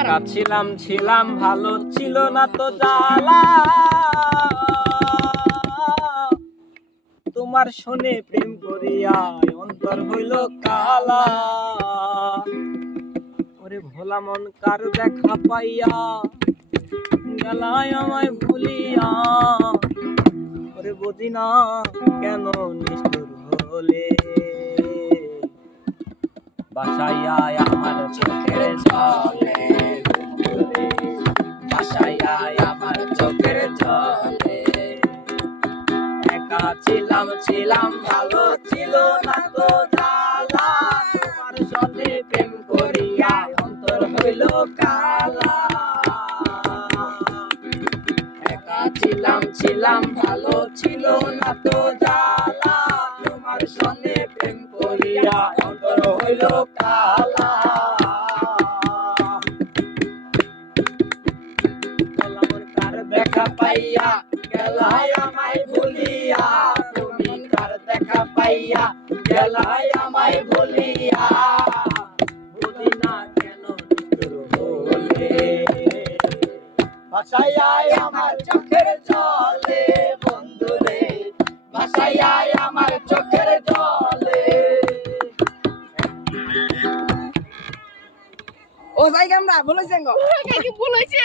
একা ছিলাম ভালো ছিল না তো জ্বালা, তোমার শোনে প্রেম করিয়া অন্তর হইল কালা। ওরে ভোলা মন কার দেখা পাইয়া গেলায় আমায় ভুলিয়া, ওরে বুঝি না কেন নিষ্ঠুর হলে। বাসায় আয় আমার চোখের জলে, বাসায় আয় আমার চোখের জলে। একা ছিলাম ভালো ছিল না তো জ্বালা, তোমার সাথে প্রেম করিয়া অন্তর হইল কালা। একা ছিলাম ভালো ছিল না তো জ্বালা, তোমার সঙ্গে প্রেম করিয়া অন্তর হইল কালা। কার দেখা পাইয়া গেলায় আমায় ভুলিয়া, তুমি কার দেখা পাইয়া গেলায় আমায় ভুলিয়া, বুঝি না কেন নিষ্ঠুর হলে। বাসায় আয় আমার চোখের জলে বন্ধুরে, বাসায় আয় আমার চোখের জলে। ও জায়গা আমরা বলেছেন গো, বলেছে